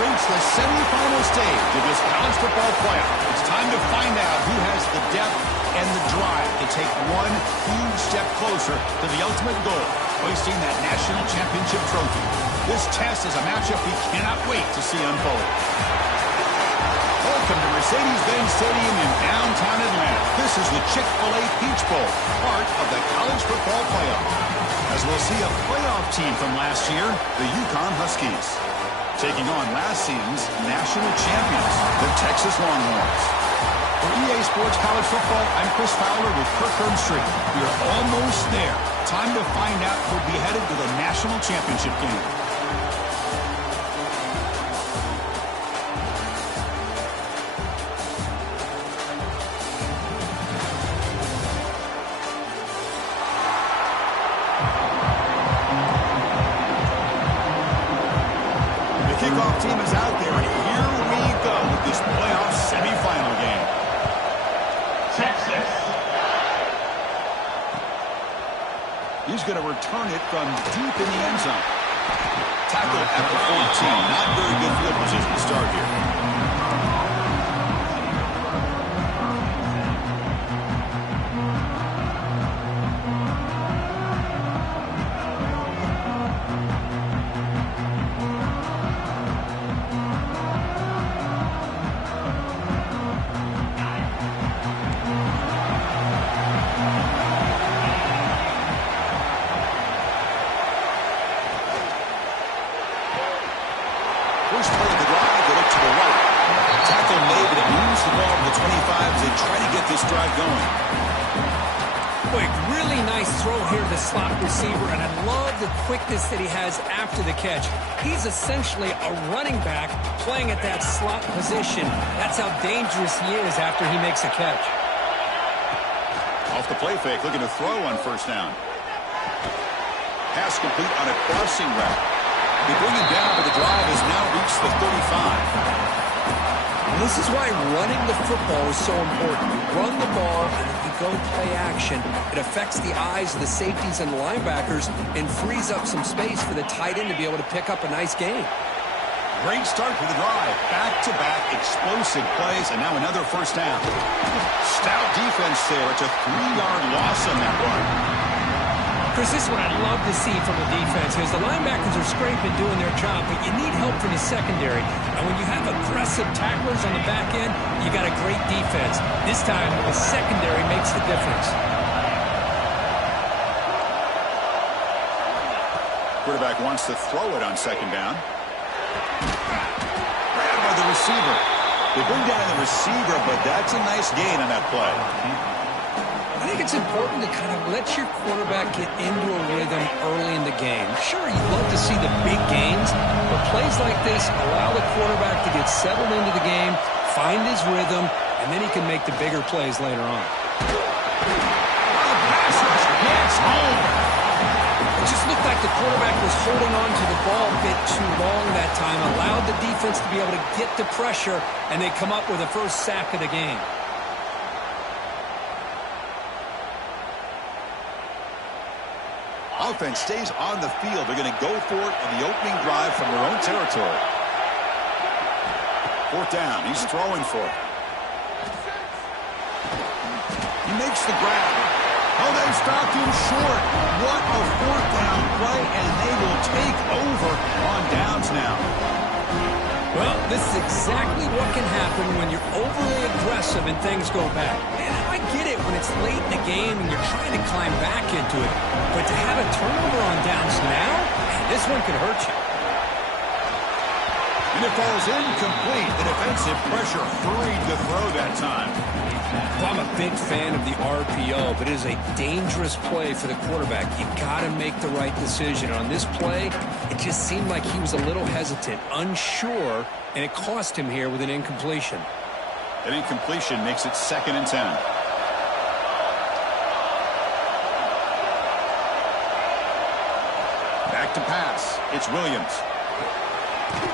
reached the semifinal stage of this college football playoff. It's time to find out who has the depth and the drive to take one huge step closer to the ultimate goal, hoisting that national championship trophy. This test is a matchup we cannot wait to see unfold. Welcome to Mercedes-Benz Stadium in downtown Atlanta. This is the Chick-fil-A Peach Bowl, part of the college football playoff. As we'll see a playoff team from last year, the Uconn Huskies, taking on last season's national champions, the Texas Longhorns. For EA Sports College Football, I'm Chris Fowler with Kirk Herbstreit. We are almost there. Time to find out who'll be headed to the national championship game. Kickoff team is out there, and here we go with this playoff semifinal game. Texas. He's going to return it from deep in the end zone. Tackle at the 14. Not very good field position to start here. First play of the drive, they look to the right. Tackle made, but it moves the ball to the 25 as they try to get this drive going. Quick, really nice throw here to the slot receiver, and I love the quickness that he has after the catch. He's essentially a running back playing at that slot position. That's how dangerous he is after he makes a catch. Off the play fake, looking to throw on first down. Pass complete on a crossing route. They bring him down, but the drive has now reached the 35. And this is why running the football is so important. You run the ball, and if you go play action, it affects the eyes of the safeties and linebackers and frees up some space for the tight end to be able to pick up a nice gain. Great start to the drive. Back-to-back explosive plays, and now another first down. Stout defense there. It's a 3-yard loss on that run. Chris, this is what I love to see from the defense is the linebackers are scraping, doing their job, but you need help from the secondary. And when you have aggressive tacklers on the back end, you got a great defense. This time, the secondary makes the difference. Quarterback wants to throw it on second down. Grabbed by the receiver. They bring down the receiver, but that's a nice gain on that play. I think it's important to kind of let your quarterback get into a rhythm early in the game. Sure, you'd love to see the big gains, but plays like this allow the quarterback to get settled into the game, find his rhythm, and then he can make the bigger plays later on. Gets home. It just looked like the quarterback was holding on to the ball a bit too long that time, allowed the defense to be able to get the pressure, and they come up with the first sack of the game. Offense stays on the field. They're going to go for it on the opening drive from their own territory. Fourth down. He's throwing for it. He makes the grab. Oh, they stopped him short. What a fourth down play, and they will take over on downs now. Well, this is exactly what can happen when you're overly aggressive and things go bad. And I get it when it's late in the game and you're trying to climb back into it. But to have a turnover on downs now, this one could hurt you. And it falls incomplete. The defensive pressure hurried to throw that time. Well, I'm a big fan of the RPO, but it is a dangerous play for the quarterback. You got to make the right decision. On this play, it just seemed like he was a little hesitant, unsure, and it cost him here with an incompletion. An incompletion makes it 2nd and 10. Back to pass. It's Williams.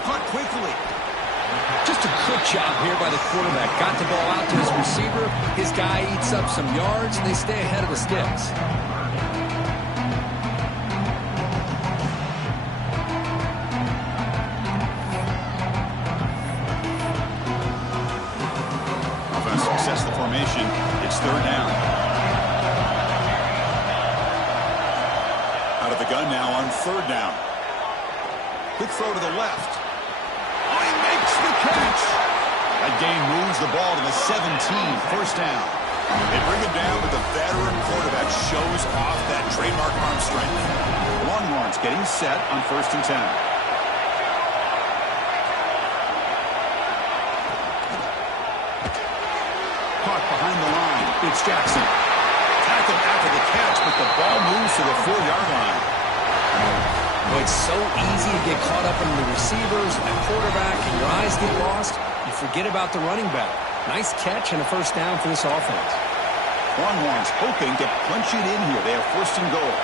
Caught quickly. Just a good job here by the quarterback. Got the ball out to his receiver. His guy eats up some yards, and they stay ahead of the sticks. the gun now on third down. Quick throw to the left. Oh, he makes the catch. That gain moves the ball to the 17, first down. They bring him down, but the veteran quarterback shows off that trademark arm strength. Longhorns getting set on 1st and 10. Caught behind the line. It's Jackson. Tackled after the catch, but the ball moves to the 4-yard line. Well, it's so easy to get caught up in the receivers and the quarterback, and your eyes get lost. You forget about the running back. Nice catch and a first down for this offense. Longhorns hoping to punch it in here. They have 1st and goal.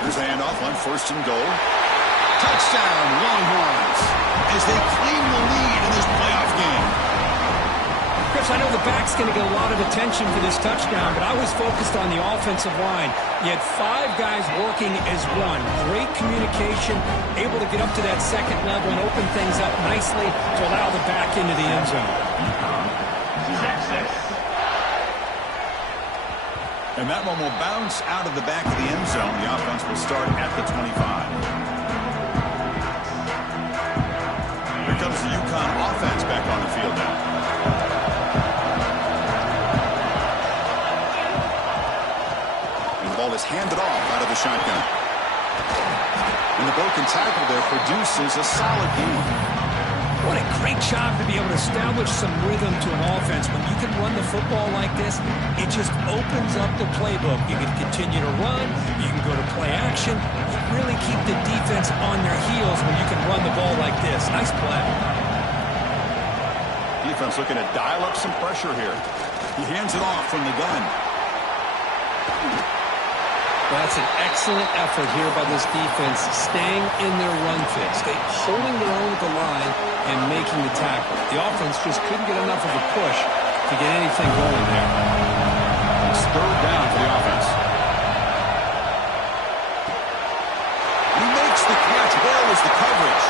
Here's a handoff on 1st and goal. Touchdown, Longhorns, as they claim the lead in this playoff game. Chris, I know the back's going to get a lot of attention for this touchdown, but I was focused on the offensive line. You had 5 guys working as one. Great communication, able to get up to that second level and open things up nicely to allow the back into the end zone. And that one will bounce out of the back of the end zone. The offense will start at the 25. Here comes the Uconn offense back on the field now. And the ball is handed off out of the shotgun. And the broken tackle there produces a solid game. What a great job to be able to establish some rhythm to an offense. When you can run the football like this, it just opens up the playbook. You can continue to run. You can go to play action. You really keep the defense on their heels when you can run the ball like this. Nice play. Defense looking to dial up some pressure here. He hands it off from the gun. That's an excellent effort here by this defense, staying in their run fix. They holding their own at the line and making the tackle. The offense just couldn't get enough of a push to get anything going there. It's 3rd down for the offense. He makes the catch. There was the coverage.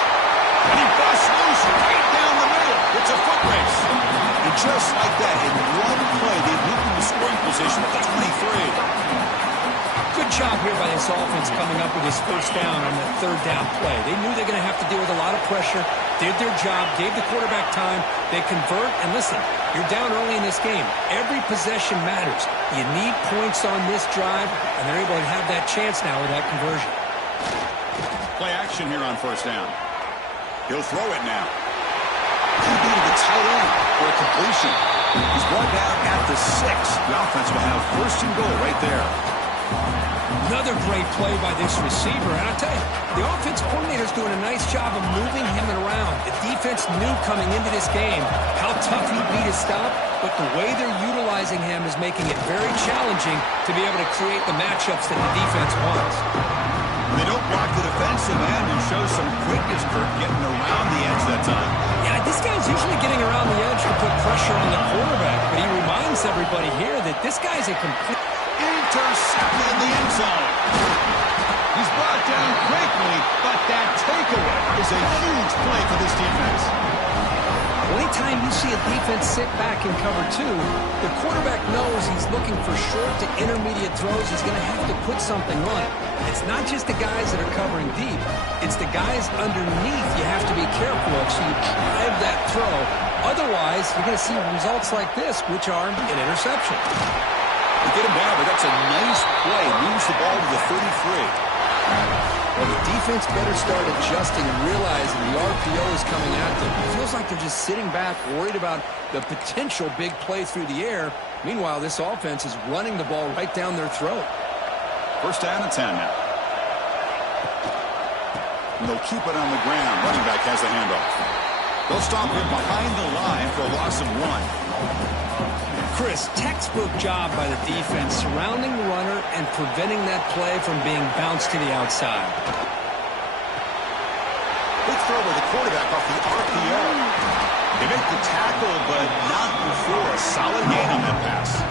And he busts loose right down the middle. It's a foot race. And just like that, in one play, they moved into scoring position at the 23. Good job here by this offense coming up with his first down on that 3rd down play. They knew they're going to have to deal with a lot of pressure, did their job, gave the quarterback time. They convert, and listen, you're down early in this game. Every possession matters. You need points on this drive, and they're able to have that chance now with that conversion. Play action here on 1st down. He'll throw it now. Could be to the tight end for a completion. He's brought down at the 6. The offense will have 1st and goal right there. Another great play by this receiver. And I'll tell you, the offense coordinator's doing a nice job of moving him around. The defense knew coming into this game how tough he'd be to stop, but the way they're utilizing him is making it very challenging to be able to create the matchups that the defense wants. They don't block the defensive end and show some quickness, Kirk, getting around the edge that time. Yeah, this guy's usually getting around the edge to put pressure on the quarterback, but he reminds everybody here that this guy's a complete... Intercepted in the end zone. He's brought down quickly, but that takeaway is a huge play for this defense. Anytime you see a defense sit back in cover 2, the quarterback knows he's looking for short to intermediate throws. He's going to have to put something on it. It's not just the guys that are covering deep. It's the guys underneath you have to be careful of, so you drive that throw. Otherwise, you're going to see results like this, which are an interception. Get him down, but that's a nice play. Moves the ball to the 33. Well, the defense better start adjusting and realizing the RPO is coming at them. It feels like they're just sitting back, worried about the potential big play through the air. Meanwhile, this offense is running the ball right down their throat. 1st down and 10 now. And they'll keep it on the ground. Running back has the handoff. They'll stop him behind the line for a loss of 1. Chris, textbook job by the defense, surrounding the runner and preventing that play from being bounced to the outside. Good throw by the quarterback off the RPO. They make the tackle, but not before a solid gain on that pass.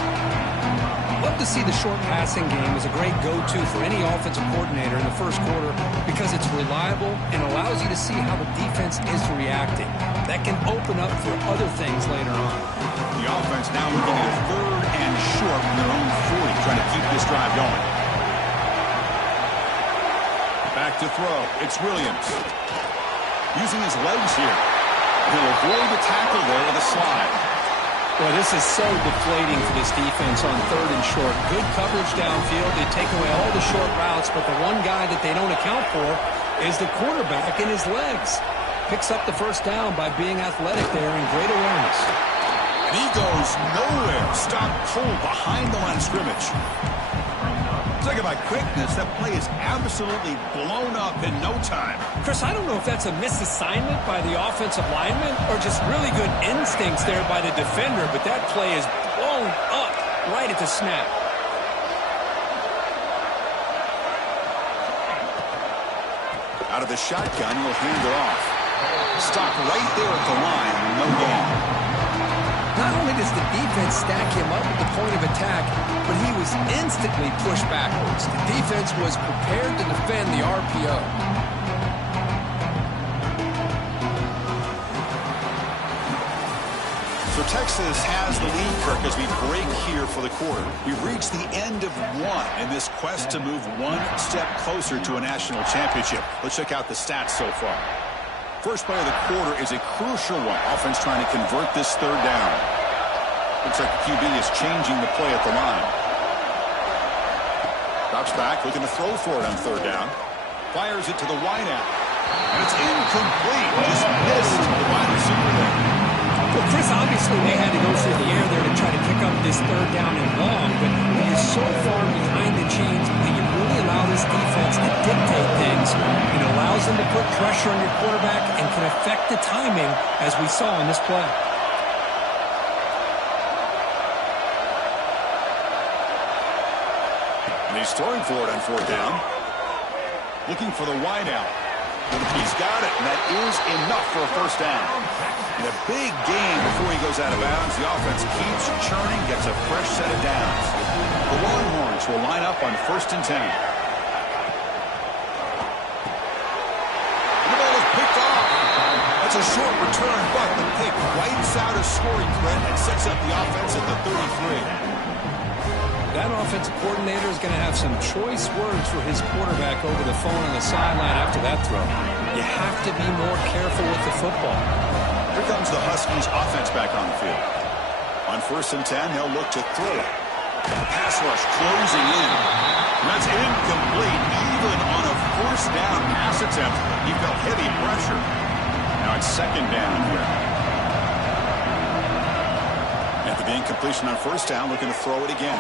Love to see the short passing game as a great go-to for any offensive coordinator in the first quarter because it's reliable and allows you to see how the defense is reacting. That can open up for other things later on. The offense now looking at a 3rd and short from their own 40, trying to keep this drive going. Back to throw. It's Williams. Using his legs here. He'll avoid the tackle there with a slide. Well, this is so deflating for this defense on 3rd and short. Good coverage downfield. They take away all the short routes, but the one guy that they don't account for is the quarterback and his legs. Picks up the first down by being athletic there and great awareness. And he goes nowhere. Stop cold behind the line of scrimmage. Talk about quickness. That play is absolutely blown up in no time. Chris, I don't know if that's a misassignment by the offensive lineman or just really good instincts there by the defender, but that play is blown up right at the snap. Out of the shotgun, he'll hand it off. Stop right there at the line. No gain. Not only does the defense stack him up at the point of attack, but he was instantly pushed backwards. The defense was prepared to defend the RPO. So Texas has the lead, Kirk, as we break here for the quarter. We've reached the end of one in this quest to move one step closer to a national championship. Let's check out the stats so far. First play of the quarter is a crucial one. Offense trying to convert this 3rd down. Looks like the QB is changing the play at the line. Drops back, looking to throw for it on 3rd down. Fires it to the wideout. And it's incomplete. Just missed the wide receiver there. Well, Chris, obviously they had to go through the air there to try to pick up this 3rd down and long, but when you're so far behind the chains, you really allow this defense to dictate things. It allows them to put pressure on your quarterback and can affect the timing, as we saw in this play. And he's throwing for it on 4th down. Looking for the wideout. He's got it, and that is enough for a first down. And a big gain before he goes out of bounds. The offense keeps churning, gets a fresh set of downs. The Longhorns will line up on 1st and 10. The ball is picked off. That's a short return, but the pick wipes out a scoring threat and sets up the offense at the 33. That offensive coordinator is going to have some choice words for his quarterback over the phone on the sideline after that throw. You have to be more careful with the football. Here comes the Huskies offense back on the field. On 1st and 10, they'll look to throw it. Pass rush closing in. That's incomplete. Even on a 1st down pass attempt, he felt heavy pressure. Now it's 2nd down here. After the incompletion on 1st down, looking to throw it again.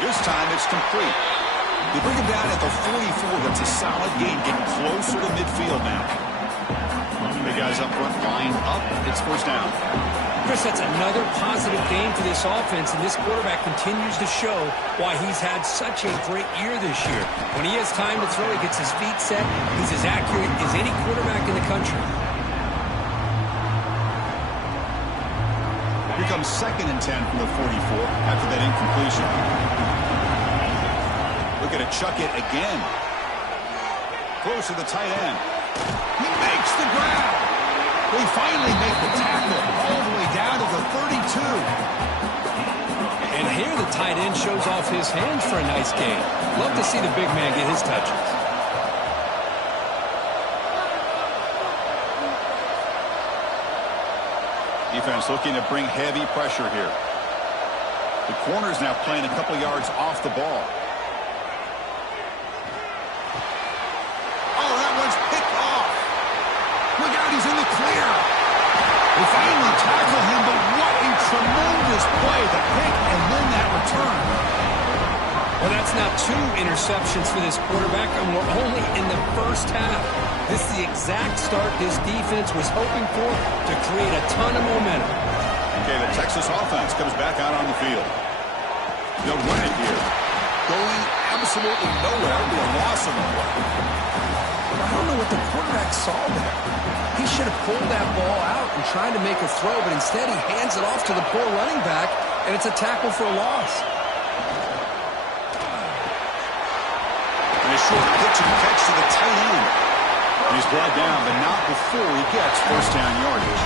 This time it's complete. They bring him down at the 44. That's a solid gain, getting closer to midfield now. Big guys up front, line up. It's 1st down. Chris, that's another positive gain for this offense, and this quarterback continues to show why he's had such a great year this year. When he has time to throw, he gets his feet set. He's as accurate as any quarterback in the country. Here comes 2nd and 10 from the 44 after that incompletion. Looking to chuck it again. Close to the tight end. He makes the grab. They finally make the tackle all the way down to the 32. And here the tight end shows off his hands for a nice gain. Love to see the big man get his touches. Defense looking to bring heavy pressure here. The corner's now playing a couple yards off the ball. Oh, that one's picked off. Look out, he's in the clear. They finally tackle him, but what a tremendous play. The pick and then that return. Well, that's now 2 interceptions for this quarterback, and we're only in the 1st half. This is the exact start this defense was hoping for to create a ton of momentum. Okay, the Texas offense comes back out on the field. They'll run it here. Going absolutely nowhere to a loss on the play. I don't know what the quarterback saw there. He should have pulled that ball out and tried to make a throw, but instead he hands it off to the poor running back, and it's a tackle for a loss. And a short pitch and catch to the tight end. He's brought down, but not before he gets 1st down yardage.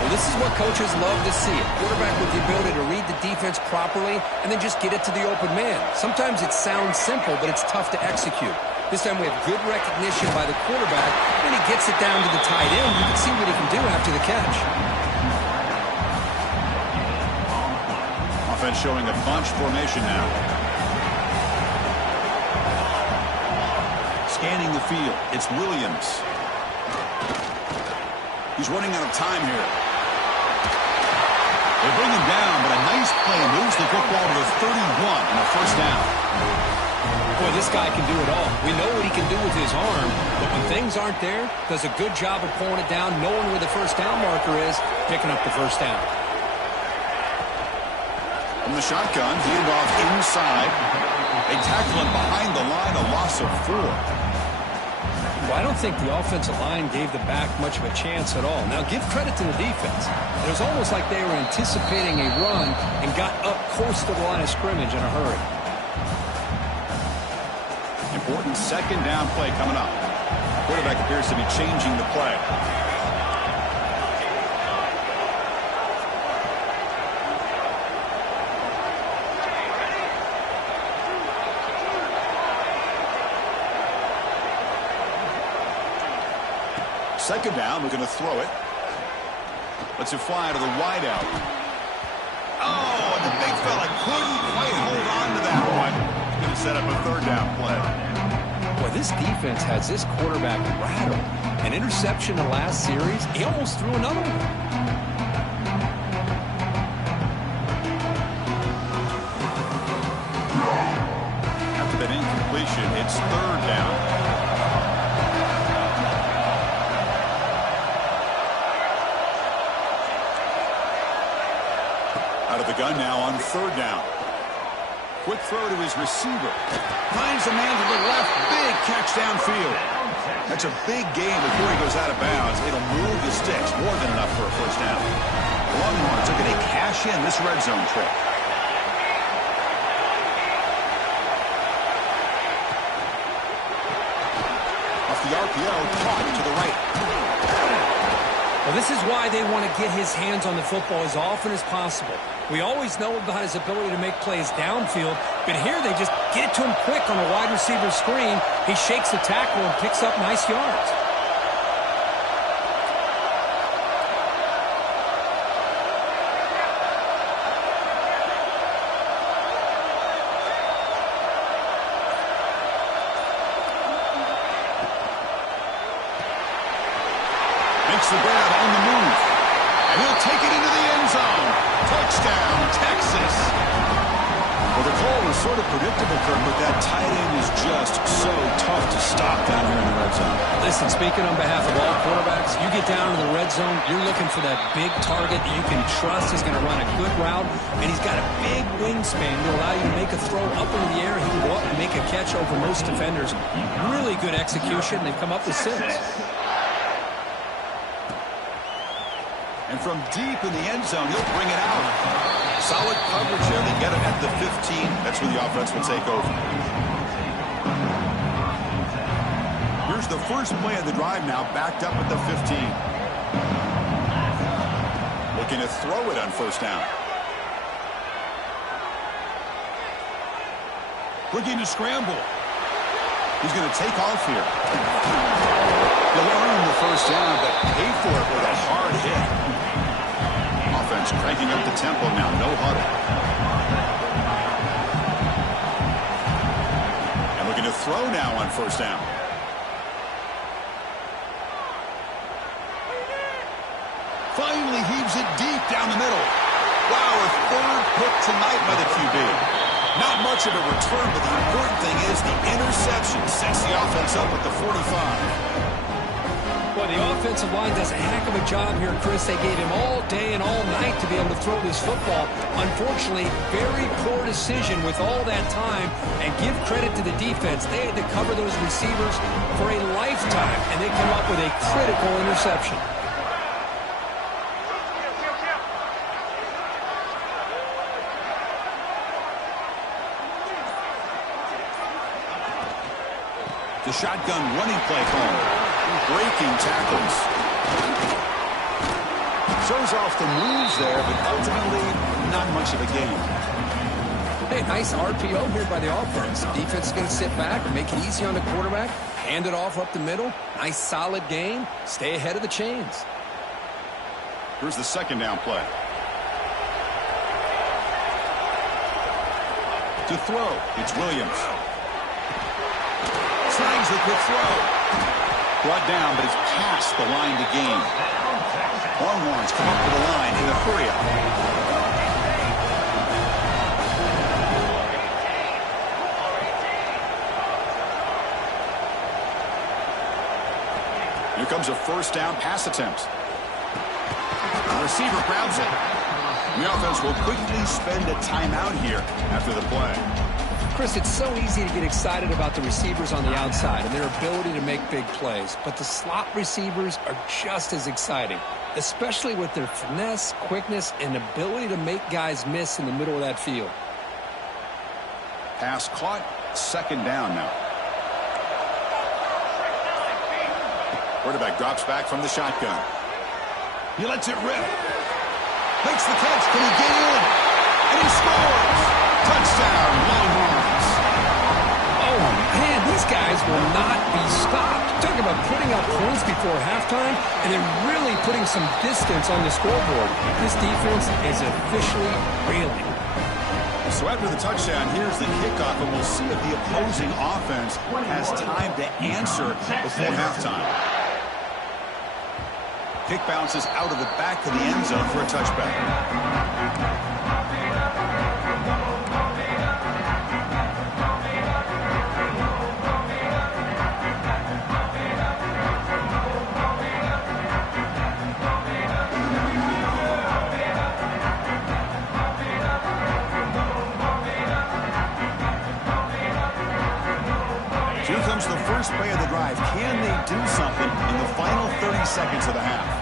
Well, this is what coaches love to see. A quarterback with the ability to read the defense properly and then just get it to the open man. Sometimes it sounds simple, but it's tough to execute. This time we have good recognition by the quarterback. When he gets it down to the tight end, you can see what he can do after the catch. Offense showing a bunch formation now. Scanning the field. It's Williams. He's running out of time here. They bring him down, but a nice play moves the football to the 31 and a first down. Boy, this guy can do it all. We know what he can do with his arm, but when things aren't there, does a good job of pulling it down, knowing where the first down marker is, picking up the first down. From the shotgun, hand off inside. They tackle him behind the line, a loss of 4. Well, I don't think the offensive line gave the back much of a chance at all. Now, give credit to the defense. It was almost like they were anticipating a run and got up close to the line of scrimmage in a hurry. Important second down play coming up. Quarterback appears to be changing the play. Second down, we're going to throw it. Lets it fly to the wideout. Oh, and the big fella couldn't quite hold on to that one. He's going to set up a third down play. Boy, this defense has this quarterback rattled. An interception in the last series, he almost threw another one. After that incompletion, it's third down. Out of the gun now on third down. Quick throw to his receiver. Finds a man to the left. Big catch downfield. That's a big gain before he goes out of bounds. It'll move the sticks. More than enough for a first down. The Longhorns are going to cash in this red zone trip. Off the RPO, caught to the right. Well, this is why they want to get his hands on the football as often as possible. We always know about his ability to make plays downfield, but here they just get it to him quick on a wide receiver screen. He shakes the tackle and picks up nice yards. Makes the grab on the move. And he'll take it into the end zone. Touchdown, Texas. Well, the call was sort of predictable, Kirk, but that tight end is just so tough to stop down here in the red zone. Listen, speaking on behalf of all quarterbacks, you get down to the red zone, you're looking for that big target that you can trust is going to run a good route, and he's got a big wingspan to allow you to make a throw up into the air. He can go up and make a catch over most defenders. Really good execution. They've come up with 6. And from deep in the end zone, he'll bring it out. Solid coverage here. They get him at the 15. That's where the offense will take over. Here's the first play of the drive now, backed up at the 15. Looking to throw it on first down. Looking to scramble. He's going to take off here. He'll earn the first down, but pay for it with a hard hit. Offense cranking up the tempo now. No huddle. And looking to throw now on first down. Finally heaves it deep down the middle. Wow, a third pick tonight by the QB. Not much of a return, but the important thing is the interception sets the offense up at the 45. Well, the offensive line does a heck of a job here, Chris. They gave him all day and all night to be able to throw this football. Unfortunately, very poor decision with all that time. And give credit to the defense. They had to cover those receivers for a lifetime, and they come up with a critical interception. The shotgun running play call. Breaking tackles. Shows off the moves there, but ultimately not much of a gain. Hey, nice RPO here by the offense. Defense is going to sit back, make it easy on the quarterback, hand it off up the middle. Nice, solid game. Stay ahead of the chains. Here's the second down play. To throw, it's Williams. Slangs the quick throw. Brought down, but it's past the line to gain. Longhorns come up to the line in a hurry-up. Here comes a first down pass attempt. The receiver grabs it. The offense will quickly spend a timeout here after the play. Chris, it's so easy to get excited about the receivers on the outside and their ability to make big plays, but the slot receivers are just as exciting, especially with their finesse, quickness, and ability to make guys miss in the middle of that field. Pass caught, second down now. Quarterback drops back from the shotgun. He lets it rip. Makes the catch. Can he get in? And he scores! Touchdown, Longhorns. Oh, man, these guys will not be stopped. Talk about putting up points before halftime and then really putting some distance on the scoreboard. This defense is officially reeling. So after the touchdown, here's the kickoff, and we'll see if the opposing offense has time to answer before halftime. Kick bounces out of the back to the end zone for a touchback. Here comes the first play of the drive. Can they do something in the final 30 seconds of the half?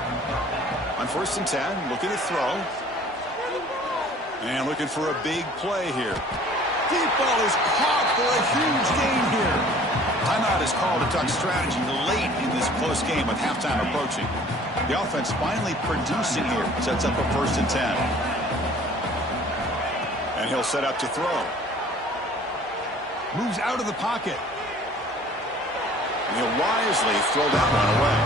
On 1st and 10, looking to throw. And looking for a big play here. Deep ball is caught for a huge gain here. Timeout is called to talk strategy late in this close game with halftime approaching. The offense finally producing here. Sets up a 1st and 10. And he'll set up to throw. Moves out of the pocket. And he'll wisely throw that one away.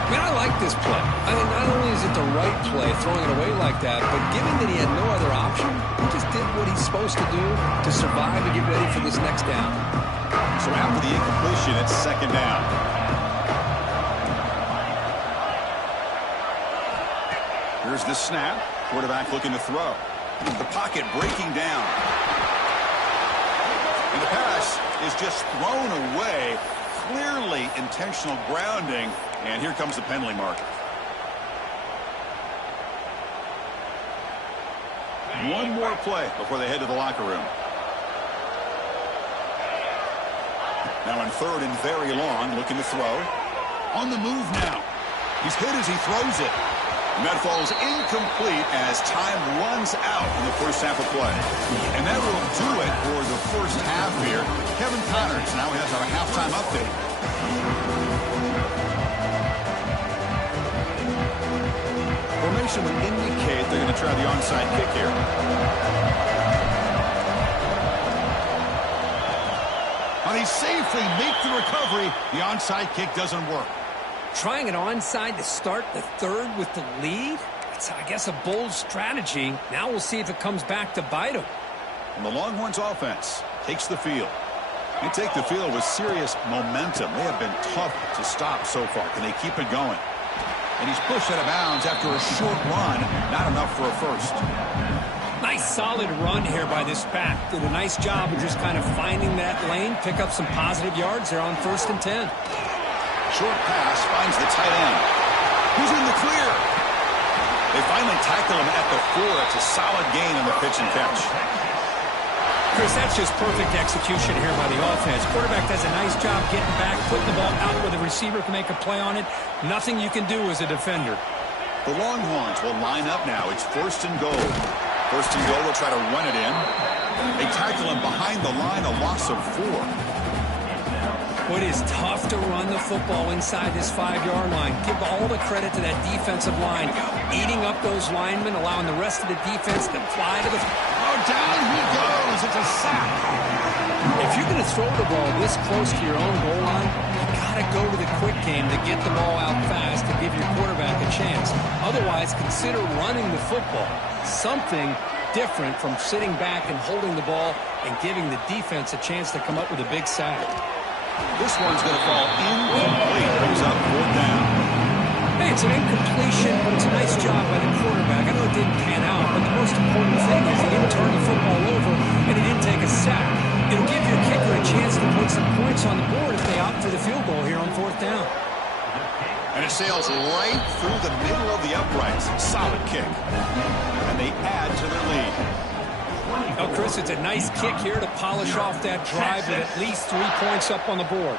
I mean, I like this play. I mean, not only is it the right play, throwing it away like that, but given that he had no other option, he just did what he's supposed to do to survive and get ready for this next down. So after the incompletion, it's second down. Here's the snap. Quarterback looking to throw. The pocket breaking down. And the pass is just thrown away. Clearly intentional grounding. And here comes the penalty marker. One more play before they head to the locker room. Now in 3rd and very long, looking to throw. On the move now. He's hit as he throws it. And that falls incomplete as time runs out in the first half of play. And that will do it for the first half here. Kevin Connors now has our halftime update. Formation would indicate they're going to try the onside kick here. Now they safely make the recovery. The onside kick doesn't work. Trying an onside to start the 3rd with the lead? It's, I guess, a bold strategy. Now we'll see if it comes back to bite them. And the Longhorns offense takes the field. They take the field with serious momentum. They have been tough to stop so far. Can they keep it going? And he's pushed out of bounds after a short run. Not enough for a first. Nice solid run here by this back. Did a nice job of just kind of finding that lane, pick up some positive yards there on 1st and 10. Short pass finds the tight end. Who's in the clear? They finally tackle him at the 4. It's a solid gain on the pitch and catch. Chris, that's just perfect execution here by the offense. Quarterback does a nice job getting back, putting the ball out where the receiver can make a play on it. Nothing you can do as a defender. The Longhorns will line up now. It's 1st and goal. 1st and goal, they'll try to run it in. They tackle him behind the line, a loss of 4. It is tough to run the football inside this 5-yard line. Give all the credit to that defensive line, eating up those linemen, allowing the rest of the defense to fly to the... Oh, down he goes. It's a sack. If you're going to throw the ball this close to your own goal line, you got to go to the quick game to get the ball out fast to give your quarterback a chance. Otherwise, consider running the football. Something different from sitting back and holding the ball and giving the defense a chance to come up with a big sack. This one's going to fall incomplete. Brings up 4th down. Hey, it's an incompletion, but it's a nice job by the quarterback. I know it didn't pan out, but the most important thing is he didn't turn the football over and he didn't take a sack. It'll give your kicker a chance to put some points on the board if they opt for the field goal here on 4th down. And it sails right through the middle of the uprights. Solid kick. And they add to their lead. Oh, Chris, it's a nice kick here to polish off that drive with at least 3 points up on the board.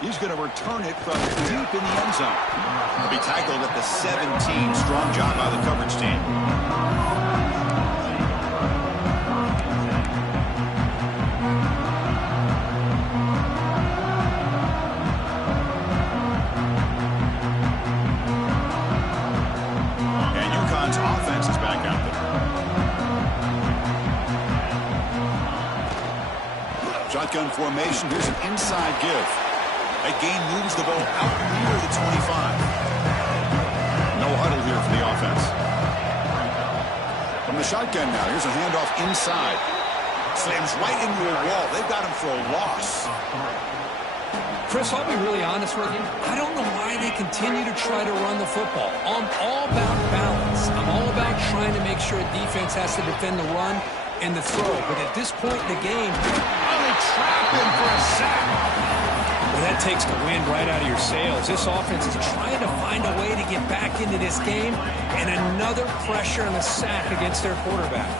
He's going to return it from deep in the end zone. He'll be tackled at the 17. Strong job by the coverage team. And Uconn's offense is back out there. Shotgun formation. Here's an inside give. That gain moves the ball out near the 25. No huddle here for the offense. From the shotgun now, here's a handoff inside. Slams right into a wall. They've got him for a loss. Chris, I'll be really honest with you. I don't know why they continue to try to run the football. I'm all about balance. I'm all about trying to make sure a defense has to defend the run and the throw. But at this point in the game, they trap him for a sack. Well, that takes the wind right out of your sails. This offense is trying to find a way to get back into this game, and another pressure and a sack against their quarterback.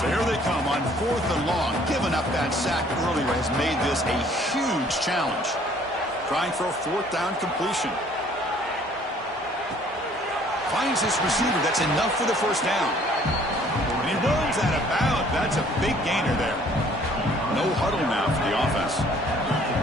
So here they come on 4th and long. Giving up that sack earlier has made this a huge challenge. Trying for a 4th down completion. Finds his receiver. That's enough for the 1st down. And he rolls out of bounds. That's a big gainer there. No huddle now for the offense.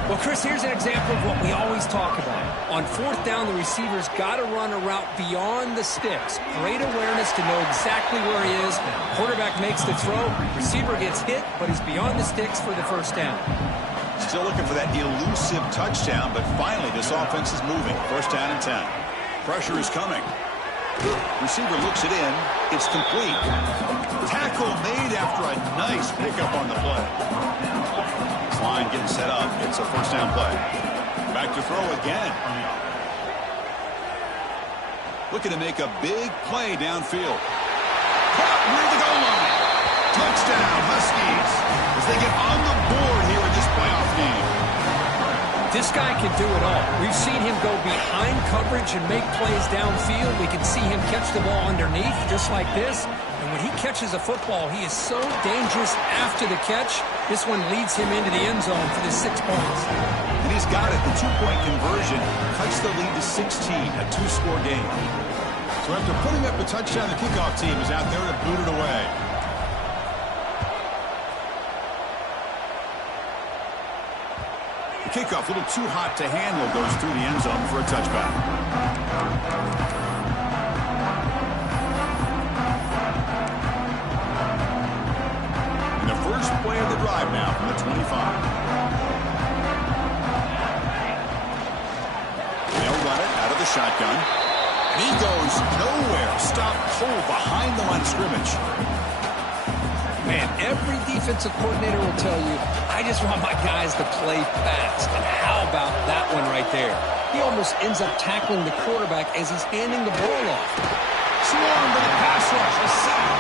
Well, Chris, here's an example of what we always talk about. On 4th down, the receiver's got to run a route beyond the sticks. Great awareness to know exactly where he is. Quarterback makes the throw. Receiver gets hit, but he's beyond the sticks for the 1st down. Still looking for that elusive touchdown, but finally this offense is moving. 1st down and 10. Pressure is coming. Receiver looks it in. It's complete. Tackle made after a nice pickup on the play. This line getting set up. It's a 1st down play. Back to throw again. Looking to make a big play downfield. Caught near the goal line. Touchdown, Huskies. As they get on the board here in this playoff game. This guy can do it all. We've seen him go behind coverage and make plays downfield. We can see him catch the ball underneath just like this. And when he catches a football, he is so dangerous after the catch. This one leads him into the end zone for the 6 points. And he's got it. The 2-point conversion cuts the lead to 16, a 2-score game. So after putting up a touchdown, the kickoff team is out there to boot it away. The kickoff, a little too hot to handle, goes through the end zone for a touchback. And the first play of the drive now from the 25. They'll run it out of the shotgun. And he goes nowhere. Stopped cold behind the line of scrimmage. Man, every defensive coordinator will tell you, I just want my guys to play fast. And how about that one right there? He almost ends up tackling the quarterback as he's handing the ball off. Swarmed by the pass rush. A sack.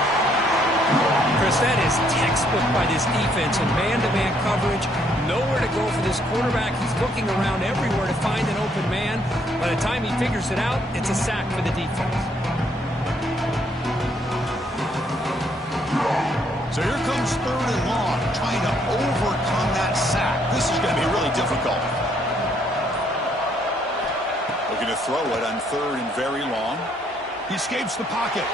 Chris, that is textbook by this defense in man-to-man coverage. Nowhere to go for this quarterback. He's looking around everywhere to find an open man. By the time he figures it out, it's a sack for the defense. So here comes 3rd and long, trying to overcome that sack. This is going to be really difficult. Looking to throw it on 3rd and very long. He escapes the pocket.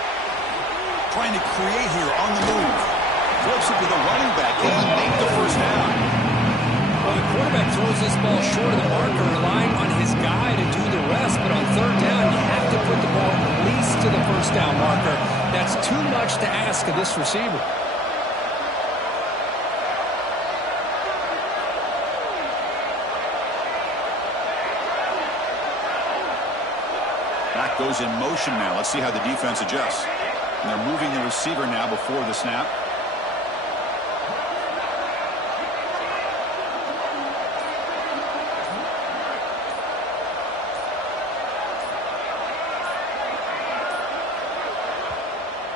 Trying to create here on the move. Flips it to the running back. Can he make the 1st down? Well, the quarterback throws this ball short of the marker, relying on his guy to do the rest. But on third down, you have to put the ball at least to the first down marker. That's too much to ask of this receiver. Back goes in motion now. Let's see how the defense adjusts. And they're moving the receiver now before the snap.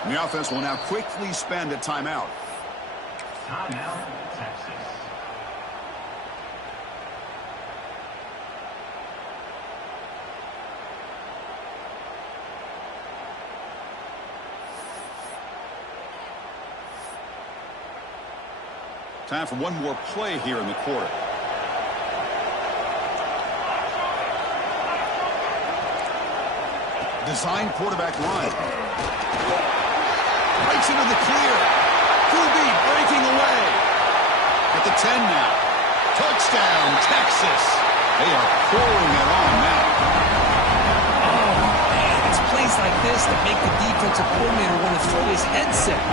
And the offense will now quickly spend a timeout. Timeout, Texas. Time for one more play here in the quarter. Design quarterback run. Right into the clear. QB breaking away. At the 10 now. Touchdown, Texas. They are pouring it on now. Oh, man, it's plays like this that make the defensive coordinator want to throw his headset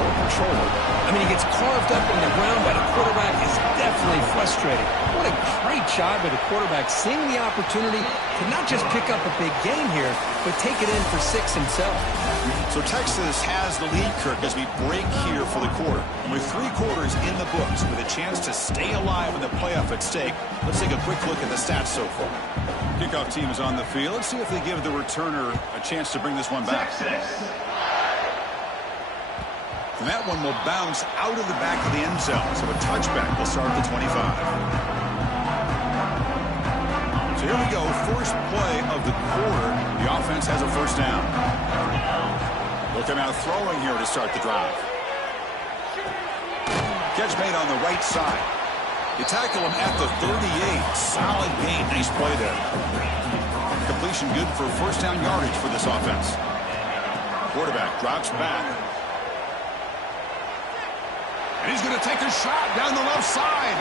or controller. I mean, he gets carved up on the ground by the quarterback. Is definitely frustrating. What a great job by the quarterback seeing the opportunity to not just pick up a big game here, but take it in for 6 himself. So Texas has the lead, Kirk, as we break here for the quarter. And with 3 quarters in the books, with a chance to stay alive in the playoff at stake, let's take a quick look at the stats so far. Kickoff team is on the field. Let's see if they give the returner a chance to bring this one back. Texas. And that one will bounce out of the back of the end zone. So a touchback will start at the 25. So here we go. First play of the quarter. The offense has a first down. Looking out throwing here to start the drive. Catch made on the right side. You tackle him at the 38. Solid gain. Nice play there. Completion good for first down yardage for this offense. Quarterback drops back. And he's going to take a shot down the left side.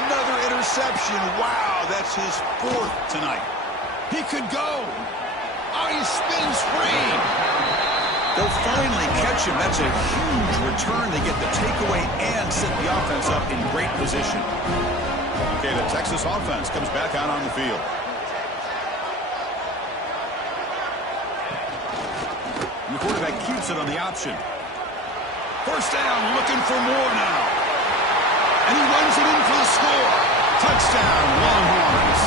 Another interception. Wow, that's his 4th tonight. He could go. Oh, he spins free. They'll finally catch him. That's a huge return. They get the takeaway and set the offense up in great position. Okay, the Texas offense comes back out on the field. And the quarterback keeps it on the option. First down, looking for more now. And he runs it in for the score. Touchdown, Longhorns.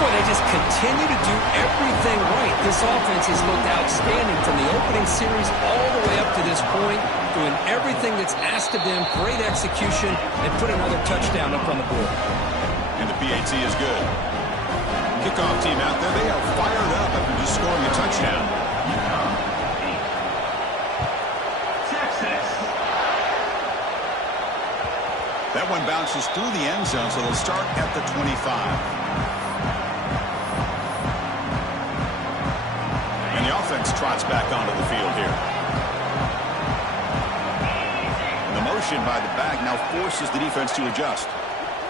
Boy, they just continue to do everything right. This offense has looked outstanding from the opening series all the way up to this point, doing everything that's asked of them, great execution, and put another touchdown up on the board. And the PAT is good. Kickoff team out there, they are fired up after just scoring a touchdown. That one bounces through the end zone, so they'll start at the 25. And the offense trots back onto the field here. And the motion by the back now forces the defense to adjust.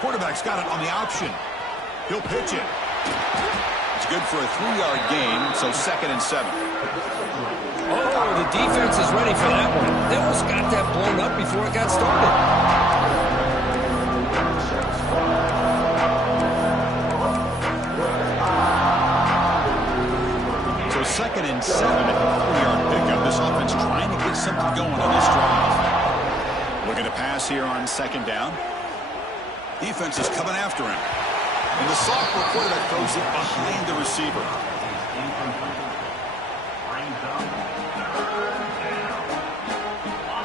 Quarterback's got it on the option. He'll pitch it. It's good for a 3-yard gain, so 2nd and 7. Oh, the defense is ready for that one. They almost got that blown up before it got started. So 2nd and 7 at the 4-yard pickup. This offense trying to get something going on this drive. Looking to pass here on 2nd down. Defense is coming after him. And the sophomore quarterback throws it behind the receiver.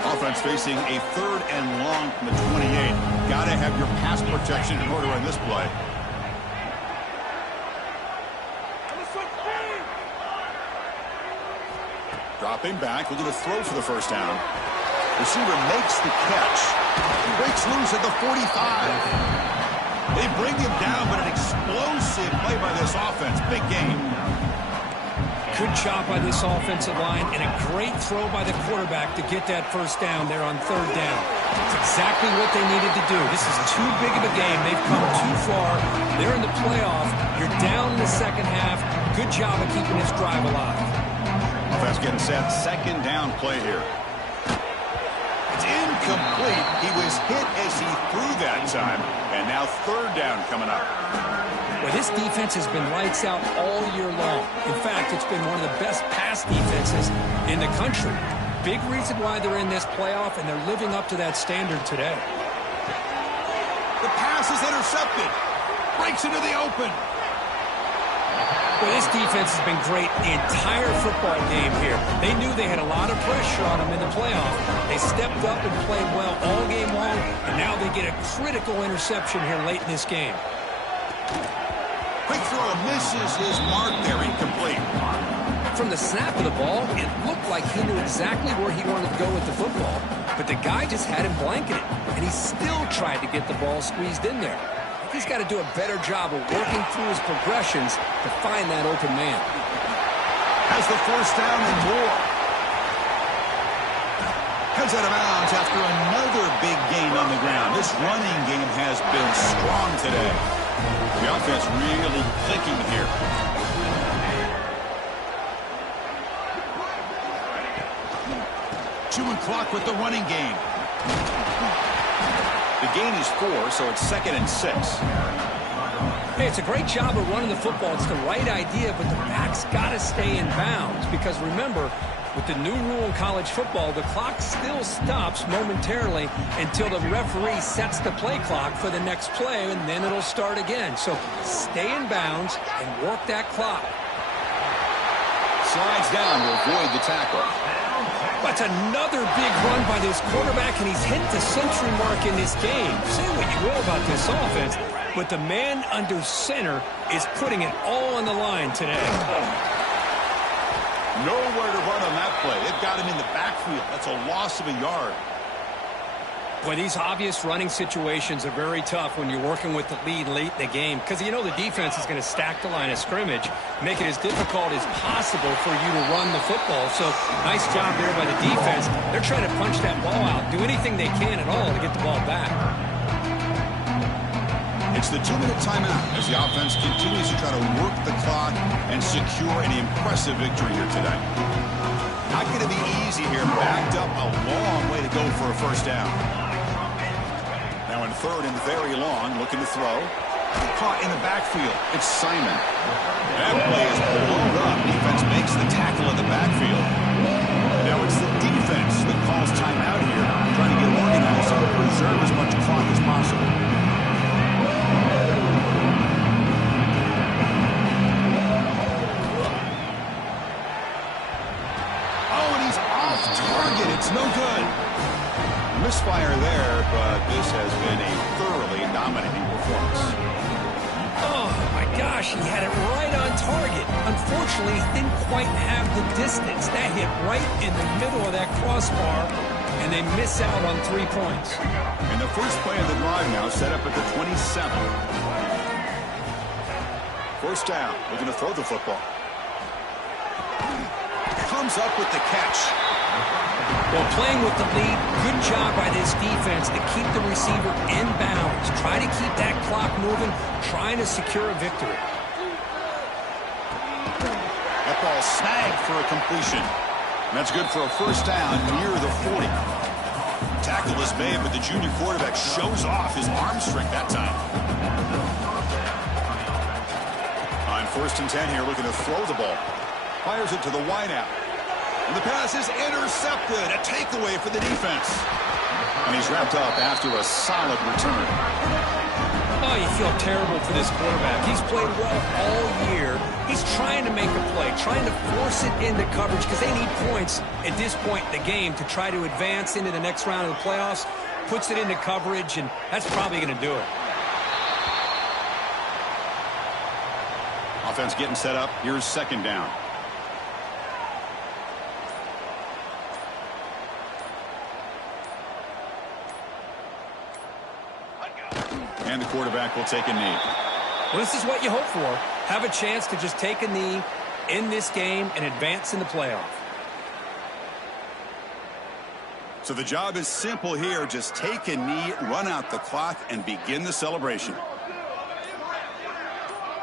Offense facing a 3rd and long from the 28. Got to have your pass protection in order on this play. Dropping back, looking to throw for the first down. Receiver makes the catch. Breaks loose at the 45. They bring him down, but an explosive play by this offense. Big game. Good job by this offensive line and a great throw by the quarterback to get that first down there on third down. It's exactly what they needed to do. This is too big of a game. They've come too far. They're in the playoff. You're down in the second half. Good job of keeping this drive alive. Offense getting set. Second down play here. It's incomplete. He was hit as he threw that time. And now third down coming up. Well, this defense has been lights out all year long. In fact, it's been one of the best pass defenses in the country. Big reason why they're in this playoff, and they're living up to that standard today. The pass is intercepted. Breaks into the open. Well, this defense has been great the entire football game here. They knew they had a lot of pressure on them in the playoff. They stepped up and played well all game long, and now they get a critical interception here late in this game. Quick throw misses his mark there, incomplete. From the snap of the ball, it looked like he knew exactly where he wanted to go with the football, but the guy just had him blanketed, and he still tried to get the ball squeezed in there. He's got to do a better job of working through his progressions to find that open man. Has the first down and more. Heads out of bounds after another big gain on the ground. This running game has been strong today. The offense really clicking here. Chewing clock with the running game. The gain is 4, so it's 2nd and 6. Hey, it's a great job of running the football. It's the right idea, but the back's got to stay in bounds because remember, with the new rule in college football, the clock still stops momentarily until the referee sets the play clock for the next play, and then it'll start again. So stay in bounds and work that clock. Slides down to avoid the tackle. That's another big run by this quarterback, and he's hit the century mark in this game. Say what you will about this offense, but the man under center is putting it all on the line today. Nowhere to run on that play. It got him in the backfield. That's a loss of a yard. Boy, these obvious running situations are very tough when you're working with the lead late in the game because you know the defense is going to stack the line of scrimmage, make it as difficult as possible for you to run the football. So nice job there by the defense. They're trying to punch that ball out, do anything they can at all to get the ball back. It's the 2-minute timeout as the offense continues to try to work the clock and secure an impressive victory here today. Not going to be easy here. Backed up a long way to go for a first down. Now in 3rd and very long, looking to throw. Caught in the backfield. It's Simon. That play is blown up. Defense makes the tackle in the backfield. Now it's the defense that calls timeout here, trying to get organized and preserve as much clock as possible. Target, it's no good. Misfire there, but this has been a thoroughly dominating performance. Oh, my gosh, he had it right on target. Unfortunately, he didn't quite have the distance. That hit right in the middle of that crossbar, and they miss out on 3 points. And the first play of the drive now set up at the 27. First down, looking to throw the football. Comes up with the catch. Well, playing with the lead, good job by this defense to keep the receiver in bounds. Try to keep that clock moving, trying to secure a victory. That ball snagged for a completion. And that's good for a first down near the 40. Tackle is made, but the junior quarterback shows off his arm strength that time. On 1st and 10 here, looking to throw the ball. Fires it to the wideout. And the pass is intercepted. A takeaway for the defense. And he's wrapped up after a solid return. Oh, you feel terrible for this quarterback. He's played well all year. He's trying to make a play, trying to force it into coverage because they need points at this point in the game to try to advance into the next round of the playoffs. Puts it into coverage, and that's probably going to do it. Offense getting set up. Here's 2nd down. And the quarterback will take a knee. Well, this is what you hope for. Have a chance to just take a knee, end this game and advance in the playoff. So the job is simple here. Just take a knee, run out the clock, and begin the celebration.